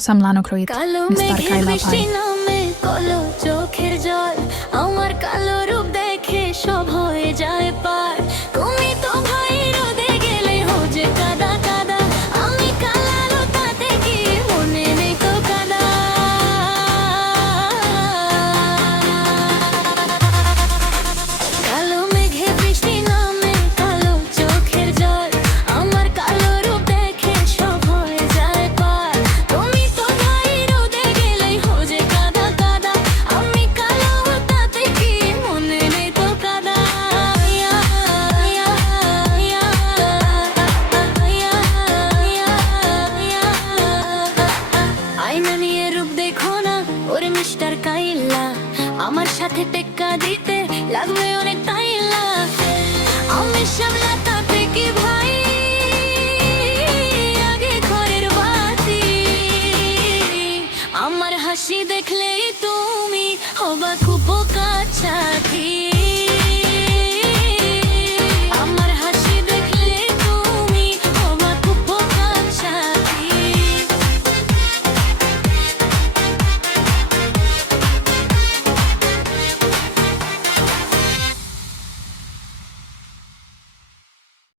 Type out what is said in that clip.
সামলানো ক্রোইত কালো মিস্টার মেঘের কাইলা বৃষ্টি ভাই নামে কলো চোখের জল আমার কালো রূপ দেখে সব হয়ে যায় পার তুমি তো ভাই রোদে গেলে হো যে কাদা কাদা আমি কালারও তাতে কি মনে নেই তো কাদা কালো মেঘের বৃষ্টি নামে কালো চোখের জল আমার কালো রূপ দেখে সব হয়ে যায় পার তুমি তো ভাই রোদে গেলেই হো যে কাদা কাদা আমি কালো তাতে কি মনে নেই তো কাদা আয়না নিয়ে রূপ দেখো না ওরে মিস্টার কাইল্লা আমার সাথে টেক্কা দিতে লাগবে অনেক টাইলা আমি সামলাতা